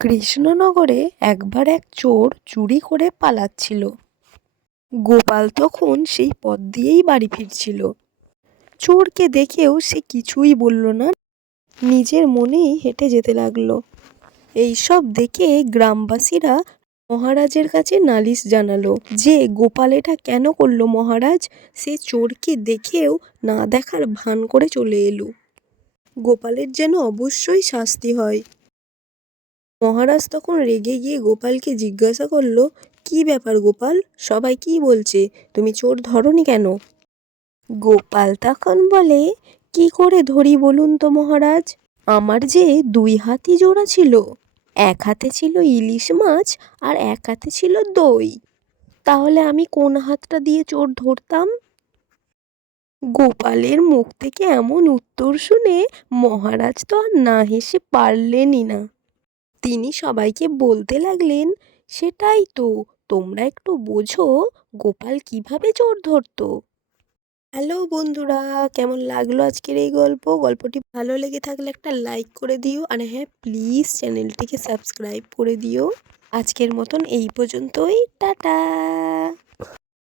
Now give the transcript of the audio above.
কৃষ্ণনগরে একবার এক চোর চুরি করে পালাচ্ছিল। গোপাল তখন সেই পথ দিয়েই বাড়ি ফিরছিল। চোরকে দেখেও সে কিছুই বলল না, নিজের মনেই হেঁটে যেতে লাগলো। এইসব দেখে গ্রামবাসীরা মহারাজের কাছে নালিশ জানালো যে গোপাল এটা কেন করলো মহারাজ। সে চোরকে দেখেও না দেখার ভান করে চলে এলো। গোপালের যেন অবশ্যই শাস্তি হয়। মহারাজ তখন রেগে গিয়ে গোপালকে জিজ্ঞাসা করলো, কি ব্যাপার গোপাল, সবাই কি বলছে, তুমি চোর ধরোনি কেন? গোপাল তখন বলে, কি করে ধরি বলুন তো মহারাজ, আমার যে দুই হাতই জোড়া ছিল, এক হাতে ছিল ইলিশ মাছ আর এক হাতে ছিল দই, তাহলে আমি কোন হাতটা দিয়ে চোর ধরতাম? গোপালের মুখ থেকে এমন উত্তর শুনে মহারাজ তো আর না হেসে পারলেনই না। তিনি সবাইকে বলতে লাগলেন, সেটাই তো, তোমরা একটু বোঝো গোপাল কিভাবে চোর ধরতো। হ্যালো বন্ধুরা, কেমন লাগলো আজকের এই গল্পটি ভালো লেগে থাকলে একটা লাইক করে দিও, আর হ্যাঁ প্লিজ চ্যানেলটিকে সাবস্ক্রাইব করে দিও। আজকের মতন এই পর্যন্তই, টাটা।